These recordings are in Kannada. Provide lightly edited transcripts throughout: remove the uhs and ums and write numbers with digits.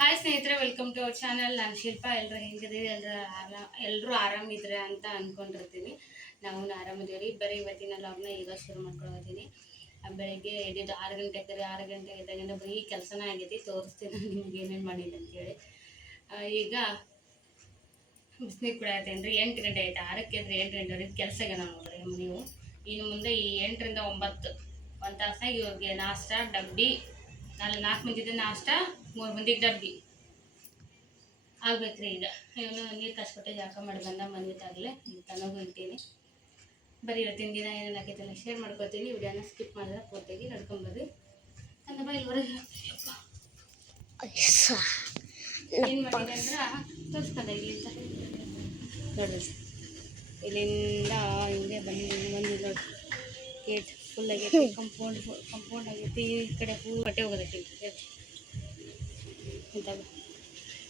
ಹಾಯ್ ಸ್ನೇಹಿತರೆ, ವೆಲ್ಕಮ್ ಟು ಅವರ್ ಚಾನಲ್. ನಾನು ಶಿಲ್ಪಾ. ಎಲ್ಲರೂ ಹೆಂಗಿದ್ರಿ? ಎಲ್ಲರೂ ಆರಾಮಿದ್ರೆ ಅಂತ ಅಂದ್ಕೊಂಡಿರ್ತೀನಿ. ನಾವು ಆರಾಮಿದ್ದೀವಿ. ಬರೀ ಇವತ್ತಿನ ಲಾಗ್ನ ಈಗ ಶುರು ಮಾಡ್ಕೊಳ್ತೀನಿ. ಬೆಳಗ್ಗೆ ಎದ್ದಿದ್ದು 6 ಗಂಟೆ 6 ಗಂಟೆ ಎದ್ದಾಗಿಂದ ಬರೀ ಕೆಲಸನೇ ಆಗೈತಿ. ತೋರಿಸ್ತೀನಿ ನಿಮ್ಗೆ ಏನೇನು ಮಾಡಿಲ್ಲ ಅಂತೇಳಿ. ಈಗ ಬಿಸಿನೀರು ಕುಡಿಯತ್ತೇನೆ ರೀ. 8 ಗಂಟೆ ಆಯ್ತು. 6ಕ್ಕೆ ಎದ್ರೆ 8 ಗಂಟೆವರೆಗೆ ಕೆಲಸಗೆ ನಾವು ನೋಡ್ರಿ ನೀವು. ಇನ್ನು ಮುಂದೆ ಈ 8 ರಿಂದ 9 ಒಂದು ತಾಸಾಗಿ ಇವ್ರಿಗೆ ನಾಷ್ಟ ಡಬ್ಬಿ 4 ಮಂದಿದ ನಾಷ್ಟ 3 ಮಂದಿಗೆ ಡಬ್ಬಿ ಆಗ್ಬೇಕ್ರಿ. ಈಗ ಇವನು ನೀರು ಕಸ್ಕೊಟ್ಟೆ ಜಾಕ ಮಾಡಿ ಬಂದ ಬಂದಿದ್ದಾಗಲೇ ತನಗೂ ಇಟ್ಟೀನಿ. ಬರೀ ಇವತ್ತಿನ ದಿನ ಏನೇನು ಆಕೈತೆಲ್ಲ ಶೇರ್ ಮಾಡ್ಕೊತೀನಿ. ವಿಡಿಯೋನ ಸ್ಕಿಪ್ ಮಾಡಿದ್ರೆ ಪೂರ್ತಿಯಾಗಿ ನಡ್ಕೊಂಬರ್ರಿ. ನನ್ನ ಬೈಲ್ವರೆಗೆ ಏನು ಮಾಡಿದೆ ಅಂದ್ರೆ ತೋರಿಸ್ಕೊಂಡೆ ಇಲ್ಲಿಂದ ನೋಡ್ರಿ. ಇಲ್ಲಿಂದ ಹಿಂಗೆ ಬಂದು ನೋಡಿ, ಗೇಟ್ ಫುಲ್ ಆಗೈತಿ. ಕಂಪೌಂಡ್ ಆಗೈತಿ. ಈ ಕಡೆ ಹೂ ಬಟ್ಟೆ ಹೋಗೋದೈತಿ ಇಂಥವು.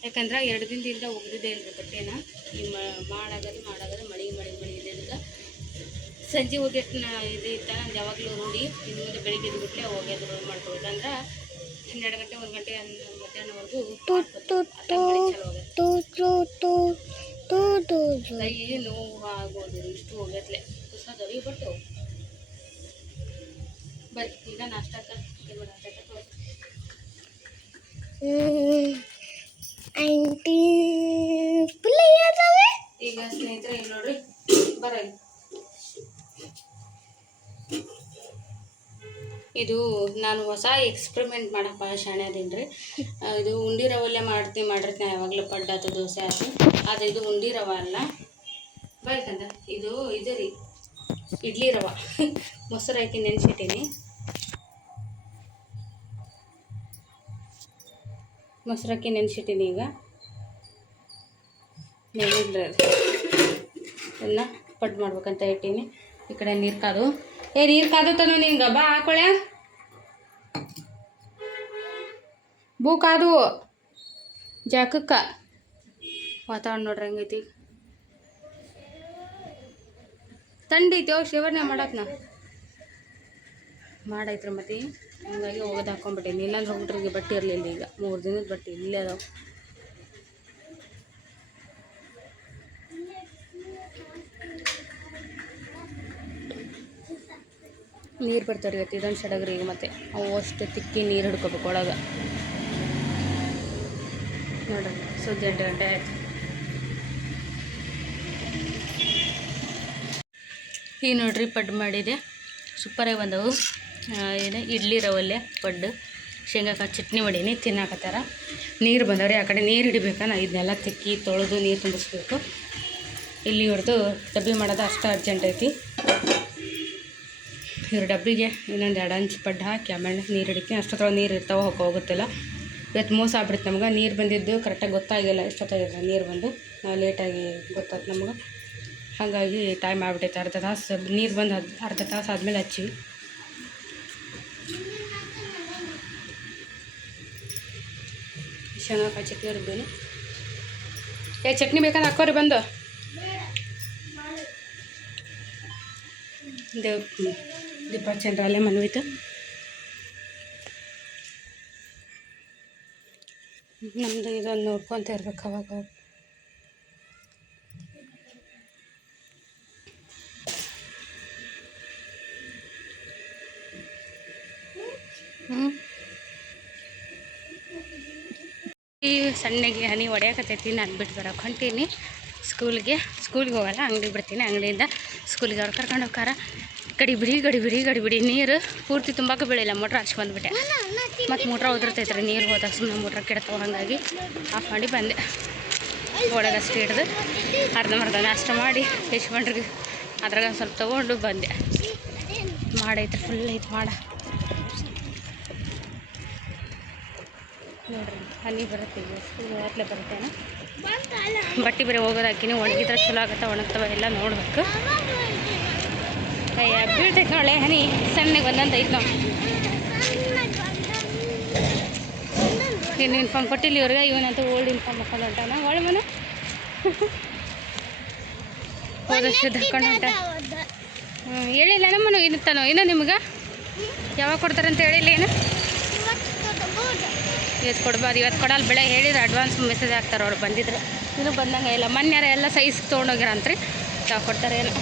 ಯಾಕಂದ್ರೆ 2 ದಿನದಿಂದ ಒಗ್ದಿದ್ದೇ ಇಲ್ಲರಿ ಬಟ್ಟೆನ. ಈ ಮಾಡಾಗದು ಮಳೆ ಇದೆಲ್ಲ ಸಂಜೆ ಹೋಗಿಟ್ಟು ಇದು ಇತ್ತ ನಂದು ಯಾವಾಗಲೂ ರೂಢಿ. ಇನ್ನು ಮುಂದೆ ಬೆಳಿಗ್ಗೆ ಎದ್ಬಿಟ್ಲೆ ಹೋಗ್ಯದು ಮಾಡ್ಕೋಬೇಕು. ಅಂದ್ರೆ 12 ಗಂಟೆ 1 ಗಂಟೆ ಮಧ್ಯಾಹ್ನವರೆಗೂ ಕೈ ನೋವು ಆಗೋದು ಇಷ್ಟು ಹೋಗತ್ಲೆ ಕುಸೋದವಿ ಬಟ್ಟು. ಬರೀ ಈಗ ನಾಷ್ಟಕ್ಕೆ ಏನು ಮಾಡತ್ತೈತೆ ತೋರಿಸಿ. ಈಗ ಸ್ನೇಹಿತರೆ ಇಲ್ಲಿ ನೋಡ್ರಿ, ಬರಲಿ. ಇದು ನಾನು ಹೊಸ ಎಕ್ಸ್ಪೆರಿಮೆಂಟ್ ಮಾಡಕ್ಕೆ ಭಾಳ ಶಾಣೆ ಅದೀನಿ ರೀ. ಇದು ಉಂಡಿ ರವಲ್ಲೇ ಮಾಡಿರ್ತೀನಿ ಯಾವಾಗಲೂ. ಪಡ್ಡು ಆಯ್ತು, ದೋಸೆ ಆಯ್ತು. ಆದರೆ ಇದು ಉಂಡಿ ರವೆ ಅಲ್ಲ. ಬೇಕಂದ್ರೆ ಇದು ರೀ ಇಡ್ಲಿ ರವೆ. ಮೊಸರು ಹಾಕಿ ನೆನೆಸಿಟ್ಟೀನಿ. ಈಗ ನೆನೆದ್ರೆ ಅದನ್ನು ಪಡ್ಡು ಮಾಡ್ಬೇಕಂತ ಇಟ್ಟೀನಿ. ಈ ಕಡೆ ನೀರು ಕಾದು ತನೋ ನಿಂಗೆ ಬಾ ಹಾಕೊಳೆ ಬೂ ಕಾದು ಜಾಕಕ್ಕ. ವಾತಾವರಣ ನೋಡ್ರಿ ಹೆಂಗೈತಿ. ತಂಡೈತಿ ಹೋಗಿ ಶಿವರ್ನೆ ಮಾಡತ್ನ ಮಾಡೈತ್ರಿ. ಮತ್ತೆ ಹಂಗಾಗಿ ಹೋಗೋದು ಹಾಕೊಂಡ್ಬಿಟ್ಟೀನಿ. ಇಲ್ಲಾಂದ್ರೆ ಹೋಗ್ಬಿಟ್ರಿಗೆ ಬಟ್ಟೆ ಇರಲಿಲ್ಲ. ಈಗ 3 ದಿನದ ಬಟ್ಟೆ ಇಲ್ಲೇ ಅದಾವೆ. ನೀರು ಬಿಡ್ತಾರೆ ಇವತ್ತು. ಇದೊಂದು ಸಡಗ್ರಿ. ಈಗ ಮತ್ತೆ ಅವು ಅಷ್ಟು ತಿಕ್ಕಿ ನೀರು ಹಿಡ್ಕೋಬೇಕು ಒಳಗೆ ನೋಡ್ರಿ. ಸುದ್ದಿ 8 ಗಂಟೆ ಆಯ್ತು. ಈಗ ನೋಡ್ರಿ ಪಡ್ಡು ಮಾಡಿದೆ. ಸೂಪರಾಗಿ ಬಂದವು. ಏನು ಇಡ್ಲಿ ರವಲ್ಲೇ ಪಡ್ಡು ಶೇಂಗಾಕಾಯಿ ಚಟ್ನಿ ಮಾಡೀನಿ. ತಿನ್ನಾಕತ್ತಾರ. ನೀರು ಬಂದವ್ರಿ. ಆ ಕಡೆ ನೀರು ಹಿಡಿಬೇಕಾ. ನಾನು ಇದನ್ನೆಲ್ಲ ತಿಕ್ಕಿ ತೊಳೆದು ನೀರು ತುಂಬಿಸ್ಬೇಕು. ಇಲ್ಲಿ ಇವ್ರದ್ದು ಡಬ್ಬಿ ಮಾಡೋದು ಅಷ್ಟು ಅರ್ಜೆಂಟ್ ಐತಿ. ಇವ್ರ ಡಬ್ಬಿಗೆ ಇನ್ನೊಂದು 2 ಅಂಚು ಪಡ್ಡು ಹಾಕಿ ಆಮೇಲೆ ನೀರು ಹಿಡಿತೀನಿ. ಅಷ್ಟೊತ್ತೊಳಗೆ ನೀರು ಇರ್ತಾವೆ ಹೋಗೋಗುತ್ತಿಲ್ಲ. ಇವತ್ತು ಮೋಸ ಆಗ್ಬಿಡುತ್ತೆ ನಮ್ಗೆ. ನೀರು ಬಂದಿದ್ದು ಕರೆಕ್ಟಾಗಿ ಗೊತ್ತಾಗಿಲ್ಲ. ಎಷ್ಟೊತ್ತಾಗಿಲ್ಲ ನೀರು ಬಂದು. ನಾವು ಲೇಟಾಗಿ ಗೊತ್ತಾಯ್ತು ನಮ್ಗೆ. ಹಾಗಾಗಿ ಟೈಮ್ ಆಗ್ಬಿಟ್ಟೈತೆ. ಅರ್ಧ ತಾಸು ನೀರು ಬಂದು ಅರ್ಧ ತಾಸು ಆದಮೇಲೆ ಹಚ್ಚಿವಿ. ಶೇಂಗಾಕಾಯಿ ಚಟ್ನಿ ರುಬ್ಬೇನೆ. ಚಟ್ನಿ ಬೇಕಂದ್ರೆ ಹಾಕೋರಿ ಬಂದು. ದೀಪಾಚಂದ್ರ ಅಲ್ಲೇ ಮನವಿತ್ತು. ನಮ್ಮದು ಇದೊಂದು ನೋಡ್ಕೊತ ಇರ್ಬೇಕು ಅವಾಗ. ಈ ಸಣ್ಣಗೆ ಹನಿ ಹೊಡೆಯಕತ್ತೈತಿ. ನಾನು ಬಿಟ್ಟು ಬರೋಕೆ ಹೊಂಟೀನಿ ಸ್ಕೂಲ್ಗೆ ಹೋಗಲ್ಲ. ಅಂಗಡಿಗೆ ಬಿಡ್ತೀನಿ. ಅಂಗಡಿಯಿಂದ ಸ್ಕೂಲಿಗೆ ಅವ್ರು ಕರ್ಕೊಂಡು ಹೋಗ್ತಾರ. ಗಡಿಬಿಡಿ ನೀರು ಪೂರ್ತಿ ತುಂಬಾಕ ಬೀಳಿಲ್ಲ. ಮೋಟ್ರ್ ಹಚ್ಚಿ ಬಂದುಬಿಟ್ಟೆ. ಮತ್ತು ಮೋಟ್ರ್ ಉದುರ್ತೈತ್ರಿ. ನೀರು ಹೋದಾಗ ಸುಮ್ಮನೆ ಮೋಟ್ರ್ ಕೆಡ್ತಾವೆ. ಹಾಗಾಗಿ ಆಫ್ ಮಾಡಿ ಬಂದೆ. ಒಳಗಷ್ಟು ಹಿಡ್ದು ಅರ್ಧಂಬರ್ಧ ನಾಷ್ಟ ಮಾಡಿ ಯಶ್ವಂಡ್ರಿಗೆ ಅದ್ರಾಗ ಸ್ವಲ್ಪ ತೊಗೊಂಡು ಬಂದೆ. ಮಾಡೈತ್ರಿ, ಫುಲ್ ಐತೆ ಮಾಡ. ನೋಡ್ರಿ ಹನಿ ಬರುತ್ತೆ. ಈಗ ಸ್ಕೂಲ್ ಹೋಗ್ಲೇ ಬರುತ್ತೇನೆ. ಬಟ್ಟೆ ಬೇರೆ ಹೋಗೋದು ಹಾಕಿನಿ. ಒಣಗಿದ್ರೆ ಚಲೋ ಆಗುತ್ತೆ. ಒಣಗ್ತವೆ ಎಲ್ಲ ನೋಡ್ಬೇಕು. ಬೀಳ್ತೈತೆ ನೋಳೆ ಹನಿ. ಸಣ್ಣಗೆ ಒಂದೊಂದು ಐತೆ ನಾವು. ಇನ್ನು ಯೂನಿಫಾರ್ಮ್ ಕೊಟ್ಟಿಲ್ಲ ಇವ್ರಿಗೆ. ಇವನಂತೂ ಓಲ್ಡ್ ಯೂನಿಫಾರ್ಮ್ ಹಾಕೊಂಡು ಹೊಂಟಾನ. ಒಳ್ಳೆ ಮನೆ ಹೋದಷ್ಟು ಹಾಕೊಂಡು ಹೊಂಟ. ಹೇಳಿಲ್ಲ ನಮ್ಮನು ಇನ್ನೂ ನಿಮ್ಗೆ ಯಾವಾಗ ಕೊಡ್ತಾರಂತ ಹೇಳಿಲ್ಲ. ಏನು ಇವತ್ತು ಕೊಡ್ಬಾರ್ದು, ಇವತ್ತು ಕೊಡಲ್ಲ ಬೆಳೆ ಹೇಳಿದ್ರೆ ಅಡ್ವಾನ್ಸ್ ಮೆಸೇಜ್ ಹಾಕ್ತಾರೆ ಅವ್ರು ಬಂದಿದ್ರೆ. ಇನ್ನೂ ಬಂದಂಗೆ ಇಲ್ಲ, ಮೊನ್ನೆ ಎಲ್ಲ ಸೈಜ್ ತೊಗೊಂಡೋಗಿರಂತ್ರಿ, ಯಾವ ಕೊಡ್ತಾರೆ ಏನೋ.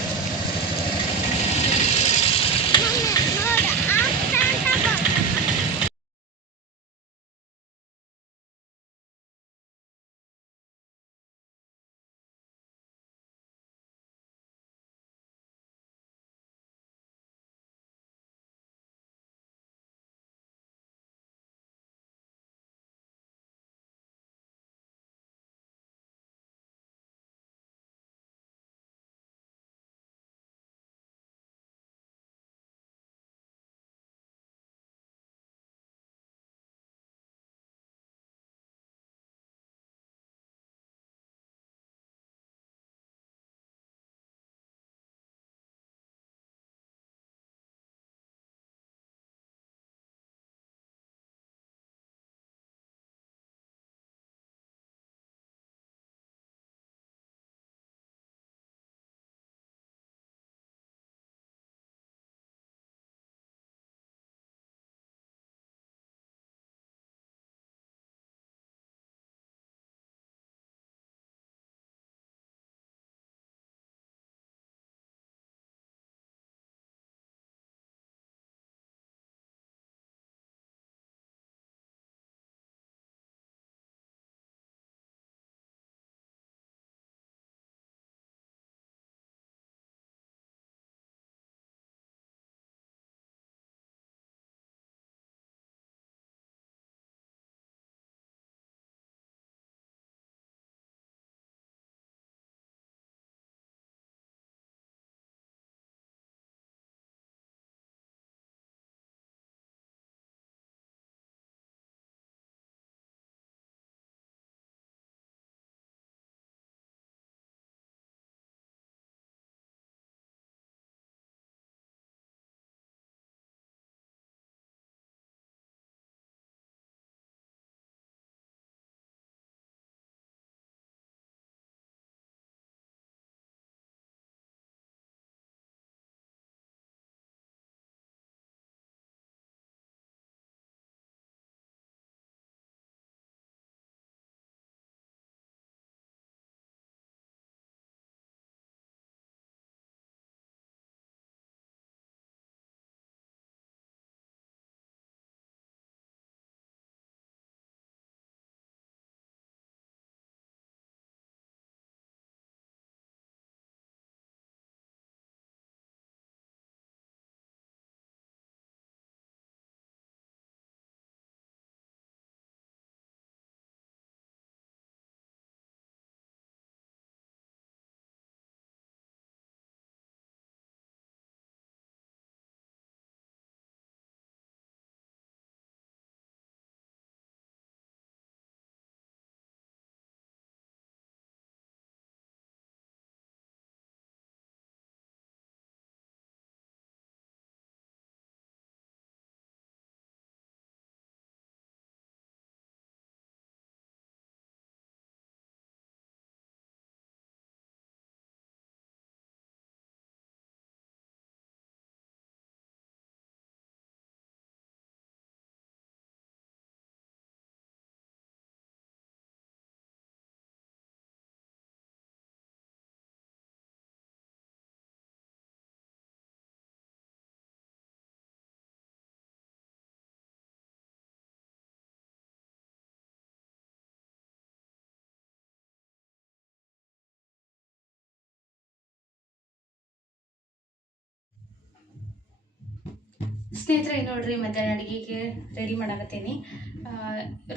ಸ್ನೇಹಿತರೆ ನೋಡ್ರಿ, ಮಧ್ಯಾಹ್ನ ಅಡುಗೆಗೆ ರೆಡಿ ಮಾಡಕತ್ತೀನಿ.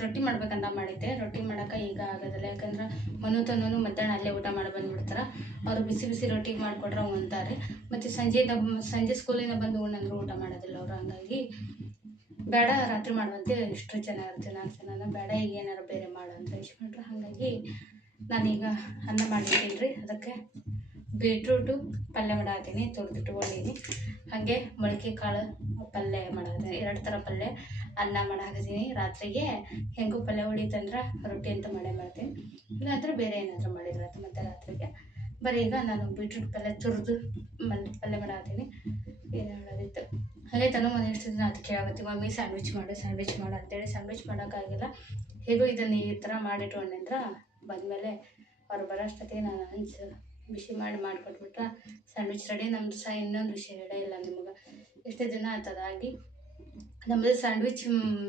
ರೊಟ್ಟಿ ಮಾಡ್ಬೇಕಂತ ಮಾಡಿದ್ದೆ. ರೊಟ್ಟಿ ಮಾಡೋಕೆ ಈಗ ಆಗೋದಿಲ್ಲ, ಯಾಕಂದ್ರೆ ಮನು ತನ್ನೂ ಮಧ್ಯಾಹ್ನ ಅಲ್ಲೇ ಊಟ ಮಾಡಿ ಬಂದುಬಿಡ್ತಾರೆ. ಅವರು ಬಿಸಿ ಬಿಸಿ ರೊಟ್ಟಿ ಮಾಡಿಕೊಟ್ರೆ ಉಣ್ತಾರೆ. ಮತ್ತು ಸಂಜೆ ಸ್ಕೂಲಿಂದ ಬಂದು ಉಣ್ಣಂದ್ರು ಊಟ ಮಾಡೋದಿಲ್ಲ ಅವರು. ಹಂಗಾಗಿ ಬೇಡ, ರಾತ್ರಿ ಮಾಡುವಂತೆ ಇಷ್ಟು ಚೆನ್ನಾಗಿರ್ತೀವಿ 4 ಜನನ, ಬೇಡ ಈಗ ಏನಾರು ಬೇರೆ ಮಾಡು ಅಂತ ಇಸ್ಕೊಂಡ್ರೆ. ಹಾಗಾಗಿ ನಾನೀಗ ಅನ್ನ ಮಾಡಿದ್ದೀನಿ ರೀ. ಅದಕ್ಕೆ ಬೀಟ್ರೂಟು ಪಲ್ಯ ಮಾಡತ್ತೀನಿ, ತುರಿದಿಟ್ಕೊಂಡಿನಿ. ಹಾಗೆ ಮೊಳಕೆ ಕಾಳು ಪಲ್ಯ ಮಾಡತ್ತೀನಿ, 2 ಥರ ಪಲ್ಯ. ಅನ್ನ ಮಾಡಾಕತ್ತೀನಿ. ರಾತ್ರಿಗೆ ಹೆಂಗೂ ಪಲ್ಯ ಉಳಿತಂದ್ರೆ ರೊಟ್ಟಿ ಅಂತ ಮಾಡ್ತೀನಿ, ಇಲ್ಲಾಂದ್ರೆ ಬೇರೆ ಏನಾದರೂ ಮಾಡಿದ್ರೆ ಆಯ್ತು ಮಧ್ಯರಾತ್ರಿಗೆ. ಬರೀ ಈಗ ನಾನು ಬೀಟ್ರೂಟ್ ಪಲ್ಯ ತುರಿದು ಪಲ್ಯ ಮಾಡತ್ತೀನಿ. ಏನು ಹೇಳೋದಿತ್ತು, ಹಾಗೆ ತನೂ ಮನೆ ಇರ್ತಿದ್ದೀನಿ ಅದು ಕೇಳಾಗತ್ತಿ ಮಮ್ಮಿ ಸ್ಯಾಂಡ್ವಿಚ್ ಮಾಡು ಅಂತೇಳಿ ಸ್ಯಾಂಡ್ವಿಚ್ ಮಾಡೋಕ್ಕಾಗಿಲ್ಲ. ಹೇಗೂ ಇದನ್ನು ಈ ಥರ ಮಾಡಿಟ್ಕೊಂಡೆ ಅಂದ್ರೆ ಬಂದಮೇಲೆ ಅವ್ರು ಬರೋಷ್ಟೊತ್ತಿಗೆ ನಾನು ಬಿಸಿ ಮಾಡಿಕೊಟ್ಬಿಟ್ರೆ ಸ್ಯಾಂಡ್ವಿಚ್ ರೆಡಿ. ನಮ್ದು ಸಹ ಇನ್ನೊಂದು ವಿಷಯ ಹೇಳೇ ಇಲ್ಲ ನಿಮ್ಗೆ, ಎಷ್ಟು ದಿನ ಆಗಿ ನಮ್ಮದು ಸ್ಯಾಂಡ್ವಿಚ್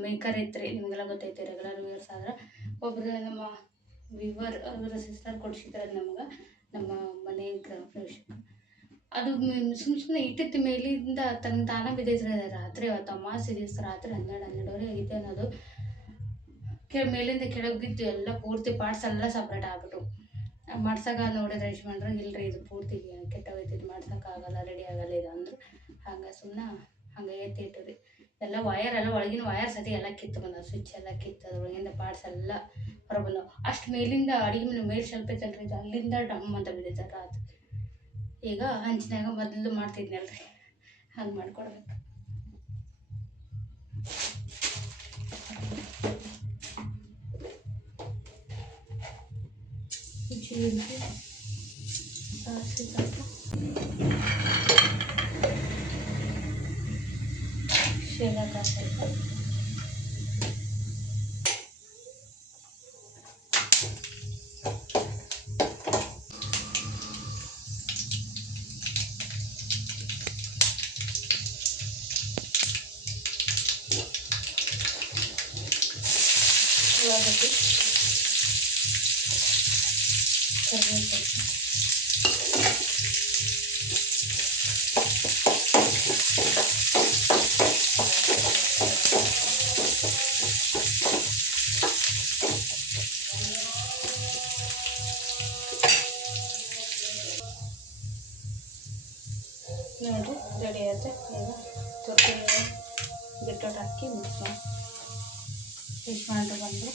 ಮೇಕರ್ ಇತ್ತು ರೀ, ನಿಮಗೆಲ್ಲ ಗೊತ್ತೈತಿ. ರೆಗ್ಯುಲರ್ ವ್ಯೂವರ್ಸ್ ಆದ್ರೆ ಒಬ್ಬರು ನಮ್ಮ ವ್ಯೂವರ್ ಅವರ ಸಿಸ್ಟರ್ ಕೊಡ್ಸಿದ್ರೆ ನಮ್ಗೆ ನಮ್ಮ ಮನೆ ಗೃಹಪ್ರವೇಶಕ್ಕೆ. ಅದು ಸುಮ್ಮನೆ ಇಟ್ಟಿತ್ತು ಮೇಲಿಂದ ತನಗೆ ತಾನ ಬಿದ್ದೈತ್ರಿ. ರಾತ್ರಿ ಅವತ್ತು ಅಮಾವಾಸ್ಯೆ ದಿವಸ ರಾತ್ರಿ 12-12:30 ಆಗೈತೆ ಅನ್ನೋದು. ಮೇಲಿಂದ ಕೆಳಗೆ ಬಿದ್ದು ಎಲ್ಲ ಪೂರ್ತಿ ಪಾರ್ಟ್ಸ್ ಎಲ್ಲ ಸಪ್ರೇಟ್ ಆಗ್ಬಿಟ್ಟು ಮಾಡ್ಸೋಕೆ ನೋಡಿದ್ರೆ ಯಜಮಾನ್ರು ಇಲ್ಲರಿ ಇದು ಪೂರ್ತಿ ಕೆಟ್ಟೋಗೈತಿ, ಇದು ಮಾಡ್ಸೋಕ್ಕಾಗಲ್ಲ, ರೆಡಿ ಆಗಲ್ಲ ಇದು ಅಂದರು. ಹಂಗೆ ಸುಮ್ಮನೆ ಹಂಗೆ ಎತ್ತಿಟ್ಟು ರೀ ಎಲ್ಲ ವಯರ್ ಎಲ್ಲ ಒಳಗಿನ ವಯರ್ ಸತಿ ಎಲ್ಲ ಕಿತ್ತು ಬಂದವು, ಸ್ವಿಚ್ ಎಲ್ಲ ಕಿತ್ತು ಒಳಗಿಂದ ಪಾರ್ಟ್ಸ್ ಎಲ್ಲ ಹೊರಗೆ ಬಂದವು. ಅಷ್ಟು ಮೇಲಿಂದ ಅಡುಗೆ ಮನೆ ಮೇಲೆ ಸ್ವಲ್ಪ ಐತಲ್ರಿ ಇದು, ಅಲ್ಲಿಂದ ಡಮ್ ಅಂತ ಬಿದ್ದೈತೆ ರಾತ್ರಿ. ಈಗ ಹಂಚಿನಾಗ ಮೊದಲು ಮಾಡ್ತಿದ್ನಲ್ರಿ ಹಂಗೆ ಮಾಡ್ಕೊಡ್ಬೇಕು. ಜೀರಿಗೆ, ಸಾಸಿವೆ ಸಾಕು, ಶೇಂಗಾ ಕಾಳು ಸ್ವಲ್ಪ, ಉಳ್ಳಾಗಡ್ಡಿ, ಕರಿಬೇವು ಸ್ವಲ್ಪ, ನೋಡಿರಿ ರೆಡಿ ಆಯ್ತು. ಈಗ ತೊಟ್ಟಿ ಬಿಟ್ಟೊಟ್ಟು ಹಾಕಿ ಮಿಕ್ಸ್ ಮಾಡಿ ಬಂದರೆ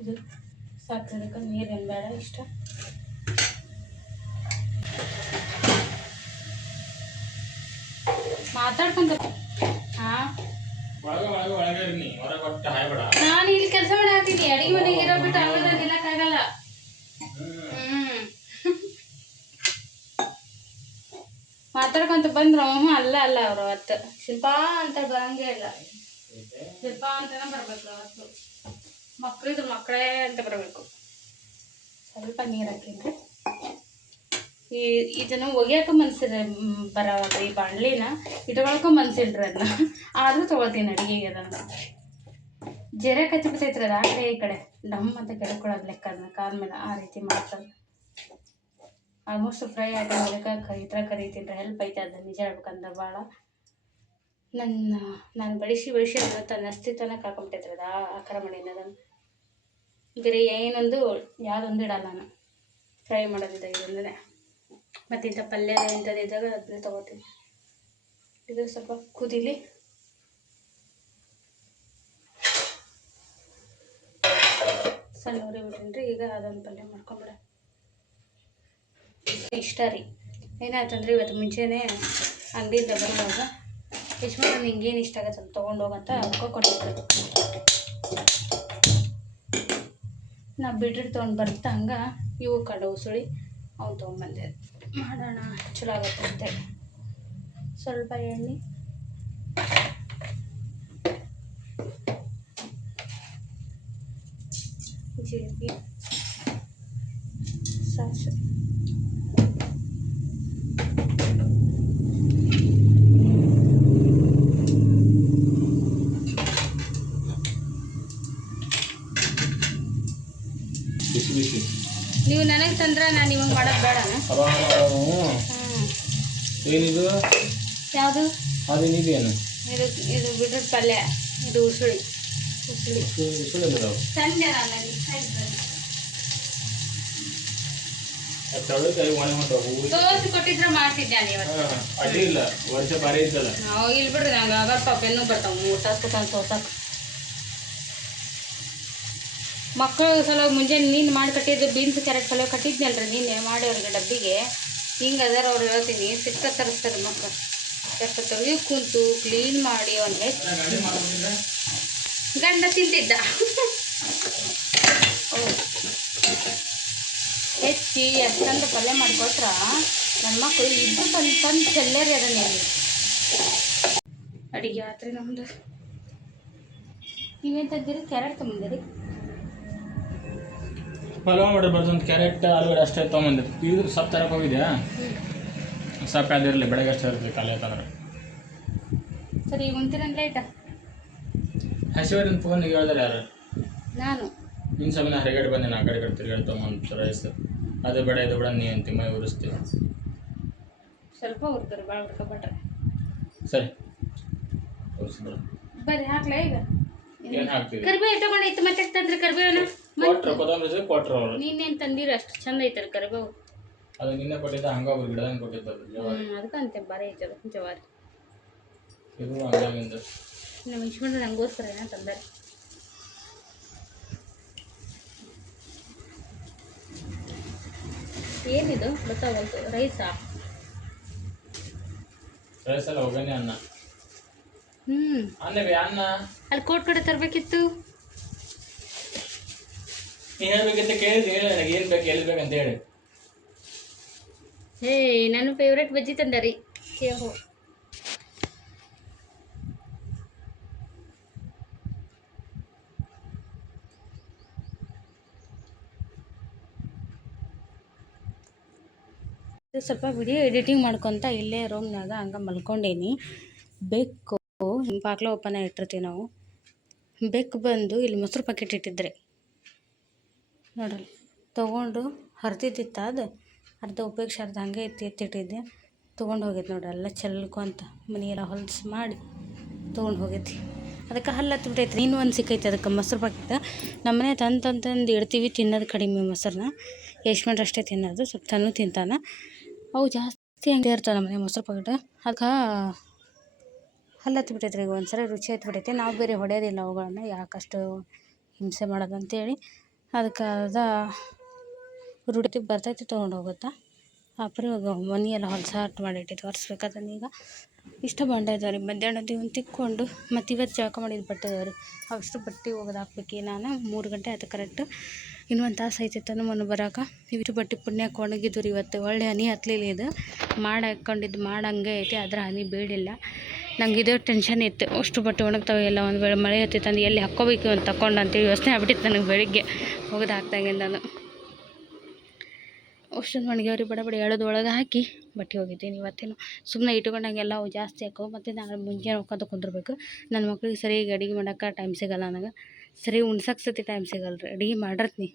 ಇದು ಸಾಕೋದಕ್ಕೆ ನೀರೇನು ಬೇಡ, ಇಷ್ಟ ಮಾತಾಡ್ಕೊಂತ. ಹಾಂ ನಾನು ಇಲ್ಲಿ ಕೆಲಸ ಮಾಡಾಕತ್ತೀನಿ, ಅಡಿಗೆ ಮನೆಗೆ ಇರೋ ಬಿಟ್ಟು ಆಮೇಲೆ ನಿಲ್ಲಕ್ಕಾಗಲ್ಲ. ಮಾತಾಡ್ಕೊಂತ ಬಂದ್ರು ಅಲ್ಲ ಅವ್ರು ಅವತ್ತು ಶಿಲ್ಪಾ ಅಂತ ಬರಂಗೇ ಇಲ್ಲ, ಶಿಲ್ಪಾ ಅಂತಾನೆ ಬರ್ಬೇಕು ಅವತ್ತು. ಮಕ್ಕಳಿದ್ರು ಮಕ್ಕಳೇ ಅಂತ ಬರಬೇಕು. ಸ್ವಲ್ಪ ನೀರು ಹಾಕಿದ್ರಿ ಇದನ್ನು ಒಗ್ಯಾಕ ಮನ್ಸಿರ ಬರವಲ್ರಿ, ಈ ಬಾಣಲಿನ ಇಟ್ಕೊಳಕ್ಕೂ ಮನ್ಸಿಲ್ರಿ ಅದನ್ನ, ಆದರೂ ತೊಗೊಳ್ತೀನಿ ಅಡುಗೆಗೆ. ಅದನ್ನು ಜರೆ ಕಚ್ಚಿ ಬಿಟ್ಟೈತ್ರಿ ಅದು ಆ ಕಡೆ ಈ ಕಡೆ ಡಮ್ ಅಂತ ಕೆಳಕೊಳೋದು ಲೆಕ್ಕ ಅದನ್ನ ಕಾಲ ಮೇಲೆ ಆ ರೀತಿ ಮಾಡ್ತಾರೆ. ಆಲ್ಮೋಸ್ಟ್ ಫ್ರೈ ಆಗೋದಕ್ಕೆ ಈ ಥರ ಕರಿತೀನಿ ರೀ, ಹೆಲ್ಪ್ ಐತೆ ಅದು ನಿಜ ಹೇಳ್ಬೇಕಂದ್ರೆ ಭಾಳ. ನಾನು ಬಳಸಿ ಅದನ್ನು ತನ್ನ ಅಸ್ತಿತ್ವನ ಕಳ್ಕೊಂಬಿಟ್ಟೈತ್ರಿ ಅದು ಆಕಾರ ಮಾಡೀನಿ. ಅದನ್ನು ಬೇರೆ ಏನೊಂದು ಯಾವುದೊಂದು ಇಡಲ್ಲ ನಾನು, ಫ್ರೈ ಮಾಡೋದಿದ್ದ ಇದೊಂದೇ. ಮತ್ತು ಇಂಥ ಪಲ್ಯ ಇಂಥದ್ದು ಇದ್ದಾಗ ಅದನ್ನ ತೊಗೋತೀನಿ. ಇದು ಸ್ವಲ್ಪ ಕುದೀಲಿ. ಸಣ್ಣ ಉರಿ ಬಿಟ್ಟಿನಿ ರೀ. ಈಗ ಅದೊಂದು ಪಲ್ಯ ಮಾಡ್ಕೊಂಬಿಡ ಇಷ್ಟ ರೀ. ಏನಾಯ್ತಂದ್ರೆ ಇವತ್ತು ಮುಂಚೆನೇ ಅಂಗಡಿಯಿಂದ ಬರುವಾಗ ಯಜಮಾನ ನಿಂಗೇನು ಇಷ್ಟ ಆಗತ್ತೆ ಅದು ತೊಗೊಂಡೋಗಂತ ಕೊಟ್ಟಿದ್ರು. ನಾ ಬಿಡ್ರಿ ತೊಗೊಂಡು ಬರ್ತಾ ಹಂಗೆ ಇವು ಕಡೆ ಉಸುಳಿ ಅವು ತೊಗೊಂಬಂದೆ. ಮಾಡೋಣ ಚಲೋ ಆಗುತ್ತೆ ಅಂತೇಳಿ ಸ್ವಲ್ಪ ಎಣ್ಣೆ, ಜೀರಿಗೆ, ಸಾಸಿವೆ, ನೀವು ನನಗೆ ತಂದ್ರೆ ನಾನು ನಿಮಗೆ ಮಾಡೋದು ಬೇಡ. ಏನಿದು ಯಾವುದು ಅದೇನಿದೇನು ಇದು ಇದು ಬಿಡ್ರ ಪಲ್ಯ, ಇದು ಉಸುಳಿ ಸಂಜೆ ದೋಸೆ ಕೊಟ್ಟಿದ್ರೆ ಮಾಡ್ತಿದ್ದೆ ಅಡ್ಡಿ ಇಲ್ಲ, ವರ್ಷ ಬಾರಿ ಇದ್ದಲ್ಲ. ನಾವು ಇಲ್ಲಿ ಬಿಡ್ರಿ ನಂಗೆ ಆಗ ಪಾಪ ಇನ್ನೂ ಬರ್ತಾವೆ 3 ತಾಸು ಕೂತ್ಕೊಂಡು ತೋರ್ಸಕ್ಕೆ. ಮಕ್ಕಳು ಸಲ ಮುಂಜಾನೆ ನೀನು ಮಾಡಿ ಕಟ್ಟಿದ್ದು ಬೀನ್ಸ್ ಕ್ಯಾರೆಟ್ ಪಲ್ಯ ಕಟ್ಟಿದ್ನಲ್ರಿ ನೀನೆ ಮಾಡಿ ಅವ್ರಿಗೆ ಡಬ್ಬಿಗೆ ಹಿಂಗೆ ಅದಾರ ಅವ್ರು ಹೇಳ್ತೀನಿ ಸಿಕ್ಕ ತರಿಸ್ತಾರೆ ಮಕ್ಕಳು ಎಷ್ಟು ತರವಿ ಕುಂತು ಕ್ಲೀನ್ ಮಾಡಿ ಅವನಿಗೆ ಗಂಡ ತಿಂತಿದ್ದ ಹೆಚ್ಚಿ ಎಷ್ಟಂತ ಪಲ್ಯ ಮಾಡಿಕೊಟ್ರ ನನ್ನ ಮಕ್ಕಳು ಇಬ್ಬರು ತಂದು ಚೆಲ್ಲರಿ ಅದನ್ನೇ ಅಡಿಗೆ ಆತ್ರಿ ನಮ್ಮದು. ನೀವೇನು ತಂದಿರಿ? ಕ್ಯಾರೆಟ್ ತೊಗೊಂಡಿರಿ? ಪಲಾವ್ ಮಾಡ್ರಿ ಬರ್ತಂತ ಕ್ಯಾರೆಟ್ ಆಲೂಗಡ್ಡೆ ಅಷ್ಟೇ ತೊಗೊಂಬಂದಿರಿ. ಇದು ಸೊಪ್ಪು ತರಕ್ಕೆ ಹೋಗಿದ್ಯಾ? ಸೊಪ್ಪು ಯಾವ್ದಿರಲಿ ಬೆಳಗ್ಗೆ ಅಷ್ಟೇ ಇರಲಿ ಕಾಲೇ ತಂದ್ರೆ ಸರಿ ಈಗ ಉಂತೀರನ್ ಲೇಟ ಹಸಿವರಿನ ಫೋನಿಗೆ ಹೇಳಿದ್ರೆ ಯಾರು? ನಾನು ಇನ್ನು ಸಮಯ ಹರಿಗಡೆ ಬಂದೆ ಆ ಕಡೆ ತಿರುಗಾಡಿ ತೊಗೊಂಡು ರೈಸ್ ಅದು ಬೇಡ ಇದು ಬೇಡ ನೀ ಅಂತಿ ಮೈ ಉರಿಸ್ತೀವಿ. ಸ್ವಲ್ಪ ಉರ್ತಾರೆ ಭಾಳ ಉರ್ಕೊಬೇಡ್ರಿ. ಸರಿ ಉರಿಸ್ಬಿಡು. ಬರ್ರಿ ಹಾಕ್ಲಾ ಈಗ? ಏನು ಹಾಕ್ತೀವಿ? ಕರಿಬೇವು ತಗೊಂಡೈತೆ ಮತ್ತೆ ತಂದ್ರೆ ಕರಿಬೇವನ ಕೊಟ್ರು ಕೊತ್ತಂಬರಿ ಕೊಟ್ರು ಅವರು. ನೀನೇನು ತಂದಿರ ಅಷ್ಟು ಚಂದ ಐತಲ್ಲ ಕರಿಬೇವು. ಅದು ನಿನ್ನೆ ಕೊಟ್ಟಿದ್ದ ಹಂಗಾಗಿ ಗಿಡದಂಗೆ ಕೊಟ್ಟಿದ್ದದು ಜವಾರಿ. ಅದಕ್ಕಂತೆ ಬಾರಿ ಐತದ ಜವಾರಿ. ಇದು ಹಂಗಾಗಿಂದ ನಮ್ಮ ಯಶ್ವಂತ ನಂಗೋಸ್ಕರ ಏನೋ ತಂದಾರೆ. ಏನಿದು ಗೊತ್ತಾಗಲ್ತು? ರೈಸಾ? ರೈಸ್ ಎಲ್ಲ ಹೋಗನೆ ಅನ್ನ. ಅನ್ನವೇ ಅನ್ನ ಅಲ್ಲಿ ಕೋಟ್ ಕಡೆ ತರಬೇಕಿತ್ತು. ನೀ ಹೇಳ್ಬೇಕಿತ್ತು ಕೇಳಿದ್ರಿ, ಹೇಳಿ ನನಗೆ ಏನು ಬೇಕು ಎಲ್ಲಿ ಬೇಕಂತ ಹೇಳಿ. ಹೇ ನನ್ನ ಫೇವ್ರೇಟ್ ಬಜ್ಜಿ ತಂದಾರಿ. ಕೇಹೋ ಸ್ವಲ್ಪ ವಿಡಿಯೋ ಎಡಿಟಿಂಗ್ ಮಾಡ್ಕೊತ ಇಲ್ಲೇ ರೂಮ್ನಾಗ ಹಂಗೆ ಮಲ್ಕೊಂಡೇನಿ. ಬೆಕ್ಕು ಬಾಗ್ಲ ಓಪನ್ ಇಟ್ಟಿರ್ತೀವಿ ನಾವು. ಬೆಕ್ಕು ಬಂದು ಇಲ್ಲಿ ಮೊಸರು ಪ್ಯಾಕೆಟ್ ಇಟ್ಟಿದ್ರೆ ನೋಡ್ರಿ ತೊಗೊಂಡು ಹರಿದಿದ್ದಿತ್ತ ಅದು ಅರ್ಧ ಉಪಯೋಗಿಸಿ ಅರ್ಧ ಹಂಗೆ ಎತ್ತಿಟ್ಟಿದ್ದೆ. ತೊಗೊಂಡು ಹೋಗೈತಿ ನೋಡ್ರಿ ಎಲ್ಲ ಚೆಲ್ಕೊಂತ ಮನೆಯೆಲ್ಲ ಹೊಲ್ಸು ಮಾಡಿ ತೊಗೊಂಡು ಹೋಗೈತಿ. ಅದಕ್ಕೆ ಹಲ್ಲು ಹತ್ಬಿಟ್ಟೈತಿ. ಇನ್ನೂ ಒಂದು ಸಿಕ್ಕೈತಿ ಅದಕ್ಕೆ ಮೊಸರು ಪ್ಯಾಕೆಟ್. ನಮ್ಮನೆ ತಂದು ಇಡ್ತೀವಿ, ತಿನ್ನೋದು ಕಡಿಮೆ ಮೊಸರನ್ನ. ಯಶ್ವಂತ ಅಷ್ಟೇ ತಿನ್ನೋದು, ಸ್ವಲ್ಪ ತನೂ ತಿಂತಾನೆ. ಅವು ಜಾಸ್ತಿ ಹಂಗೆ ಇರ್ತಾವೆ ನಮ್ಮನೆ ಮೊಸರು ಪ್ಯಾಕೆಟ್. ಅದಕ್ಕೆ ಹಲ್ಲು ಹತ್ಬಿಟ್ಟೈತ್ರಿ. ಈಗ ಒಂದ್ಸರಿ ರುಚಿ ಹತ್ಬಿಟ್ಟೈತಿ. ನಾವು ಬೇರೆ ಹೊಡೆಯೋದಿಲ್ಲ ಅವುಗಳನ್ನ, ಯಾಕಷ್ಟು ಹಿಂಸೆ ಮಾಡೋದು ಅಂತೇಳಿ. ಅದಕ್ಕೆ ರೂಢಿ ಬರ್ತೈತಿ ತೊಗೊಂಡು ಹೋಗುತ್ತಾ. ಅಪ್ರಿ ಇವಾಗ ಮನೆಯೆಲ್ಲ ಹೊಲ್ಸಾಟ್ ಮಾಡಿಟ್ಟಿತ್ತು, ಒರೆಸ್ಬೇಕಾದನ್ನ. ಈಗ ಇಷ್ಟ ಬಂಡ ಇದ್ದಾವೆ ರೀ. ಮಧ್ಯಾಹ್ನದ ಇವ್ನು ತಿಕ್ಕೊಂಡು ಮತ್ತು ಇವತ್ತು ಜಳಕ ಮಾಡಿದ ಬಟ್ಟೆ ಅದಾವೆ ರೀ. ಅಷ್ಟು ಬಟ್ಟೆ ಒಗೆದು ಹಾಕ್ಬೇಕು. ನಾನು 3 ಗಂಟೆ ಆಯ್ತು ಕರೆಕ್ಟ್. ಇನ್ನೊಂದು ತಾಸು ಐತಿತ್ತು ಮೊನ್ನೆ ಬರೋಕೆ. ಇವಿಷ್ಟು ಬಟ್ಟೆ ಪುಣ್ಯಕ್ಕೆ ಒಣಗಿದ್ದು ರೀ. ಇವತ್ತು ಒಳ್ಳೆ ಹನಿ ಹತ್ತಲಿಲ್ಲ. ಇದು ಮಾಡಿ ಹಾಕ್ಕೊಂಡಿದ್ದು ಮಾಡಂಗೆ ಐತಿ, ಆದರೆ ಹನಿ ಬೀಳಿಲ್ಲ. ನಂಗೆ ಇದೇ ಟೆನ್ಷನ್ ಇತ್ತು, ಅಷ್ಟು ಬಟ್ಟೆ ಒಣಗ್ತಾವೆ ಎಲ್ಲ. ಒಂದು ವೇಳೆ ಮಳೆ ಹತ್ತಿತ್ತಂದು ಎಲ್ಲಿ ಹಾಕ್ಕೋಬೇಕು ಅಂತ ತಗೊಂಡು ಅಂತೇಳಿ ಯೋಚನೆ ಆಗ್ಬಿಟ್ಟಿತ್ತು ನನಗೆ ಬೆಳಿಗ್ಗೆ ಒಗೆದು ಹಾಕ್ದಾಗಿಂದನು. ಅಷ್ಟೊಂದು ಒಣಗ್ಯಾವ್ರಿ. ಬಡ ಎಳೋದ್ರೊಳಗೆ ಹಾಕಿ ಬಟ್ಟೆ ಹೋಗಿದ್ದೀನಿ. ಇವತ್ತೇನು ಸುಮ್ಮನೆ ಇಟ್ಕೊಂಡಂಗೆಲ್ಲ ಅವು ಜಾಸ್ತಿ ಹಾಕವು. ಮತ್ತು ನಾನು ಮುಂಜಾನೆ ಹೋಗ್ಕೊಂತ ಕುಂದಿರ್ಬೇಕು. ನನ್ನ ಮಕ್ಳಿಗೆ ಸರಿಯಾಗಿ ಅಡುಗೆ ಮಾಡೋಕೆ ಟೈಮ್ ಸಿಗೋಲ್ಲ ನನಗೆ. ಸರಿ ಉಣ್ಸಕ್ಕೆ ಸತಿ ಟೈಮ್ ಸಿಗಲ್ಲ ರೀ. ಅಡುಗೆ ಮಾಡಿರ್ತೀನಿ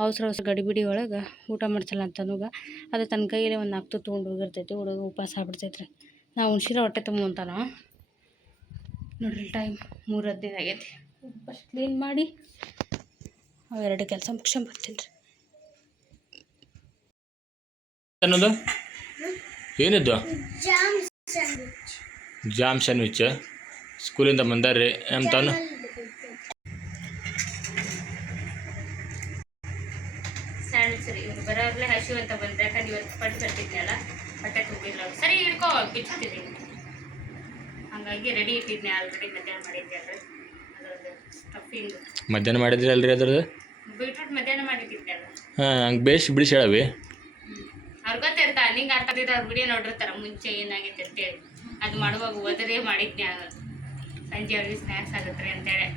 ಅವಸರ ಗಡಿಬಿಡಿ ಒಳಗೆ ಊಟ ಮಾಡ್ಸಲ್ಲ ಅಂತ ನನಗೆ. ಅದು ತನ್ನ ಕೈಯಲ್ಲಿ ಒಂದು 4 ತೊಗೊಂಡು ಹೋಗಿರ್ತೈತಿ. ಹುಡುಗ ಉಪವಾಸ ಆಗ್ಬಿಡ್ತೈತೆ ರೀ. ನಾವು ಉಣ್ಸಿರೋ ಹೊಟ್ಟೆ ತುಂಬ್ಕೊಂತಾನ ನೋಡ್ರಿ. ಟೈಮ್ 3:15 ಆಗೈತಿ. ಫಸ್ಟ್ ಕ್ಲೀನ್ ಮಾಡಿ ಅವೆರಡು ಕೆಲಸ ಮುಗಿಸ್ಕೊಂಬರ್ತೀನಿ ರೀ. ಅನ್ನೋದು ಏನಿದ್ದು? Jam sandwich. ಸ್ಕೂಲಿಂದ ಬಂದಾರ್ರಿ ನಮ್ಮ ತಾನು. ಸ್ಯಾಂಡ್ವಿಚ್ ರೀ. ಇವ್ರು ಬರೋರ್ಲೆ ಹಸಿವು ಅಂತ ಬಂದ್ರೆ, ಯಾಕಂದ್ರೆ ಇವತ್ತು ಪಟ್ಟು ಕಟ್ಟಿದ್ನಲ್ಲ, ಹೊಟ್ಟೆ ತುಂಬಿಲ್ಲ. ಸರಿ ಹಿಡ್ಕೋ ಬಿಚ್ಚಿದ್ದೀನಿ. ಹಾಗಾಗಿ ರೆಡಿ ಇಟ್ಟಿದ್ನಿ ಆಲ್ರೆಡಿ. ಮಧ್ಯಾಹ್ನ ಮಾಡಿದ್ದೆ ಅಲ್ರಿ ಅದ್ರದ್ದು ಸ್ಟಫಿಂಗ್. ಮಧ್ಯಾಹ್ನ ಮಾಡಿದ್ರಿ ಅಲ್ರಿ ಅದ್ರದ್ದು? ಬೀಟ್ರೂಟ್ ಮಧ್ಯಾಹ್ನ ಮಾಡಿಟ್ಟಿದ್ದೆ ಅಲ್ಲ. ಹಾಂ, ಹಂಗೆ ಬೇಸ್ ಬಿಡಿಸಿ ಹೇಳವಿ. ಅವ್ರು ಗೊತ್ತಿರ್ತಾರೆ, ನಿಂಗೆ ಅರ್ಥ ಆಗ್ತಿದ್ದ ಅವ್ರು ವಿಡಿಯೋ ನೋಡಿರ್ತಾರೆ ಮುಂಚೆ ಏನಾಗೈತೆ ಅಂತೇಳಿ. ಅದು ಮಾಡುವಾಗ ಒದರೇ ಮಾಡಿದ್ನಿ. ಸಂಜೆ ಅವ್ರಿಗೆ ಸ್ನ್ಯಾಕ್ಸ್ ಆಗುತ್ತೆ ಅಂತೇಳಿ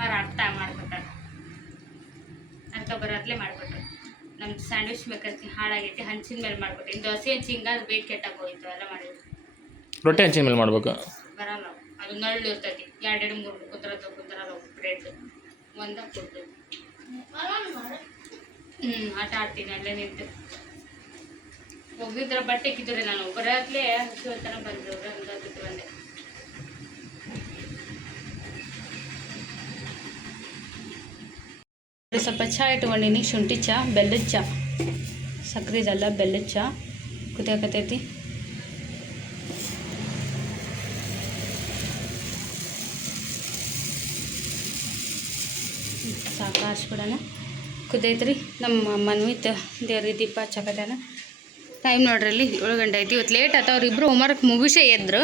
ಅವ್ರು ಅರ್ಥ ಮಾಡ್ಕೊತಾರೆ. ಅದಕ್ಕೆ ಬರೋದ್ಲೇ ಮಾಡಿಬಿಟ್ರು. ನಮ್ಮ ಸ್ಯಾಂಡ್ವಿಚ್ ಬೇಕಂತ ಹಾಳಾಗೈತಿ, ಹಂಚಿನ ಮೇಲೆ ಮಾಡ್ಬಿಟ್ಟು. ಇನ್ನು ದೋಸೆ ಹಂಚಿ ಹಿಂಗಾದ್ರೆ ಬೇಗ ಕೆಟ್ಟಾಗ ಹೋಯ್ತು. ಎಲ್ಲ ಮಾಡಿದ್ರು. ರೊಟ್ಟಿ ಹಂಚಿನ ಮೇಲೆ ಮಾಡ್ಬೇಕು. ಬರಲ್ಲ ಅದು ನಳ್ಳು ಇರ್ತೈತಿ. 2-3 ಕುಂದ್ರಲ್ಲ ಬ್ರೆಡ್ ಒಂದಾಗ ಕೊಡ್ತೈತಿ. ಆಟ ಆಡ್ತೀನಿ ಅಲ್ಲೇ ನಿಂತು. ಹೋಗಿದ್ರ ಬಟ್ಟೆ ಕಿದ್ರೆ ನಾನು ಬರೋದ್ಲೇ ಹಸಿವತ್ತನ ಬಂದರು. ಬಿಟ್ಟು ಬಂದೆ. ಸ್ವಲ್ಪ ಚಹಾ ಇಟ್ಕೊಂಡಿನಿ. ಶುಂಠಿ ಚಹಾ, ಬೆಲ್ಲದ ಚಹಾ, ಸಕ್ರೆ ಇದೆಲ್ಲ ಬೆಲ್ಲದ ಚಹಾ ಕುದಿಯಾಕತ್ತೈತಿ. ಸಾಕು ಆರಿಸ್ಬಿಡೋಣ. ಕುದ್ದೈತ್ರಿ ನಮ್ಮ ಮನ್ವಿತ್ ದೇವ್ರಿಗೆ ದೀಪ ಹಚ್ಚಕತ್ತಾನ. ಟೈಮ್ ನೋಡ್ರಿ ಇಲ್ಲಿ 7 ಗಂಟೆ ಐತಿ. ಇವತ್ತು ಲೇಟ್ ಆಯ್ತು, ಅವ್ರಿಬ್ರು ಹೋಮ್ವರ್ಕ್ ಮುಗಿಸೇ ಎದ್ರು,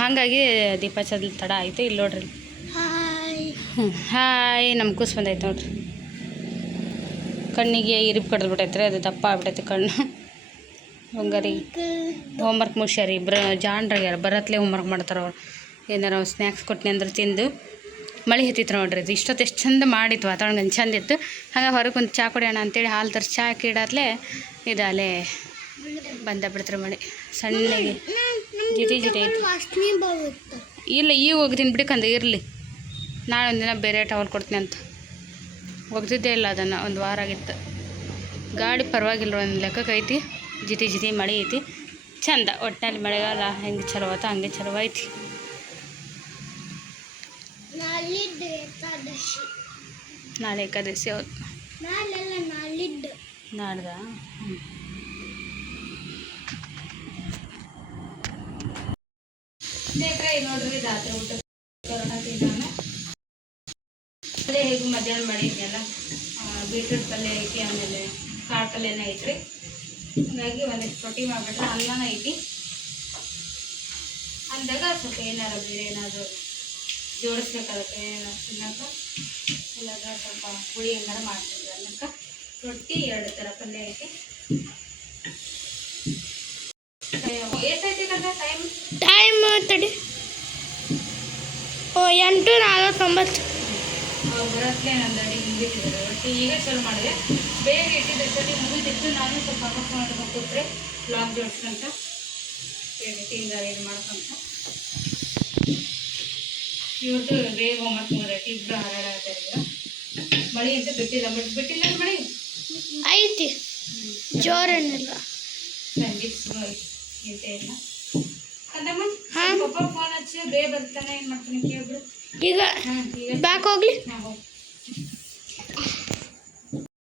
ಹಾಗಾಗಿ ದೀಪ ಹಚ್ಚೋದು ತಡ ಆಯಿತು. ಇಲ್ಲಿ ನೋಡ್ರಿ ಹಾಯ್ ನಮ್ಮ ಕೂಸು ಬಂದೈತೆ ನೋಡ್ರಿ. ಕಣ್ಣಿಗೆ ಇರಿಬ್ ಕಡ್ದ್ಬಿಟ್ಟೈತ್ರಿ, ಅದು ದಪ್ಪ ಆಗ್ಬಿಟ್ಟೈತೆ ಕಣ್ಣು. ಹಂಗಾರಿ ಹೋಮ್ವರ್ಕ್ ಮುಗಿಸ್ಯಾರ ಇಬ್ಬರು ಜಾಣ್ರಾಗ್ಯಾರ, ಬರತ್ಲೇ ಹೋಮ್ವರ್ಕ್ ಮಾಡ್ತಾರೆ ಅವ್ರು. ಏನಾರ ಸ್ನ್ಯಾಕ್ಸ್ ಕೊಟ್ಟನೆ ಅಂದ್ರೆ ತಿಂದು. ಮಳೆ ಹತ್ತಿತ್ತು ನೋಡ್ರಿ, ಇದು ಇಷ್ಟೊತ್ತು ಎಷ್ಟು ಚಂದ ಮಾಡಿತ್ತು, ವಾತಾವರಣ ಚಂದ ಇತ್ತು. ಹಾಗೆ ಹೊರಗೆ ಒಂದು ಚಾ ಕುಡಿಯೋಣ ಅಂತೇಳಿ ಹಾಲು ತರಿಸಿ ಚಾ ಇಡಾತ್ಲೆ ಇದು ಅಲ್ಲೇ ಬಂದ ಬಿಡ್ತಾರೆ ಮಳೆ. ಸಣ್ಣಗೆ ಜಿಟಿ ಜಿಟಿ ಐತಿ. ಇಲ್ಲ ಈಗ ಹೋಗ್ತೀನಿ ಬಿಡ್ಕಂದ ಇರಲಿ, ನಾಳೆ ಒಂದಿನ ಬೇರೆ ಟವಲ್ ಕೊಡ್ತೀನಿ ಅಂತ. ಒಗ್ದಿದ್ದೇ ಇಲ್ಲ ಅದನ್ನು, ಒಂದು ವಾರ ಆಗಿತ್ತು. ಗಾಡಿ ಪರವಾಗಿಲ್ಲ, ಒಂದು ಲೆಕ್ಕಕ್ಕೆ ಐತಿ. ಜಿಟಿ ಜಿಟಿ ಮಳೆ ಐತಿ, ಚಂದ. ಒಟ್ಟಿನಲ್ಲಿ ಮಳೆಗಾಲ ಹೆಂಗೆ ಚಲೋ ಆಯ್ತು ಹಂಗೆ ಚಲೋ ಐತಿ. ನಾಳೆ ಏಕಾದಶಿ ಹೌದು, ನಾಡ್ದ. ನೋಡ್ರಿ ರಾತ್ರಿ ಊಟ ತಿನ್ನೋಣ. ಅದೇ ಹೇಗೂ ಮಧ್ಯಾಹ್ನ ಮಾಡಿದ್ನಲ್ಲ, ಬೀಟ್ರೂಟ್ ಪಲ್ಯ ಐತಿ, ಆಮೇಲೆ ಕಾಳು ಪಲ್ಯನ ಐತ್ರಿ. ಹಾಗಾಗಿ ಒಂದಿಷ್ಟು ರೊಟ್ಟಿ ಮಾಡಿಬಿಟ್ರೆ ಅನ್ನನ ಐತಿ. ಅಂದಾಗ ಸ್ವಲ್ಪ ಏನಾರ ಬೇರೆ ಏನಾದರೂ ಜೋಡಿಸ್ಬೇಕಾಗುತ್ತೆ, ಏನಾರು ತಿನ್ನೋಕೆ ಇಲ್ಲಾಗ ಸ್ವಲ್ಪ ಹುಳಿ ಏನಾರು ಮಾಡ್ತಿದ್ವಿ. ಅನ್ನಕ್ಕೆ ರೊಟ್ಟಿ 2 ಥರ ಪಲ್ಯ ಐತಿ. ಎಷ್ಟೈತಿ ಕಂದ್ರೆ ಟೈಮ್ ತಡಿ 8:49. ಬರತ್ಲೆ ನಂದು ಅಡಿಗೆ ಮುಗಿತಿದ್ದಾರೆ. ರೊಟ್ಟಿ ಈಗ ಚಲೋ ಮಾಡಿದೆ, ಬೇಗ ಇಟ್ಟಿದ್ದಷ್ಟೊತ್ತಿ ಮುಗಿತಿತ್ತು. ನಾನು ಸ್ವಲ್ಪ ಪಕ್ಕ ಮಾಡ್ಕೊಂಡು ಕೂತ್ರೆ ಬ್ಲಾಗ್ ಜೋಡಿಸ್ಕೊಂತ ಹಿಂಗ ಇದು ಮಾಡ್ಕೊಂತ. ಇವತ್ತು ಬೇಗ ಹೋಮ್ವರ್ಕ್ ಮುಗಿದೈತಿ, ಇಬ್ಬರು ಹಾರಾಡ್ತಾರೆ. ಈಗ ಮಳೆ ಅಂತ ಬಿಟ್ಟಿಲ್ಲ, ಬಟ್ ಬಿಟ್ಟಿಲ್ಲ ಮಳೆ ಐತಿ, ಜೋರೇನಿಲ್ಲ. ಸಂಜೆ ಐತೆ ಇಲ್ಲ ಕಂದಮ್ಮ. ಪಪ್ಪ ಫೋನ್ ಹಚ್ಚಿ ಬೇಗ ಬರ್ತಾನೆ, ಏನು ಮಾಡ್ತಾನೆ ಕೇಳ್ಬಿಡು. ಈಗ ಬ್ಯಾಕ್ ಹೋಗ್ಲಿ. ಹಾಂ ಹೋಗಿ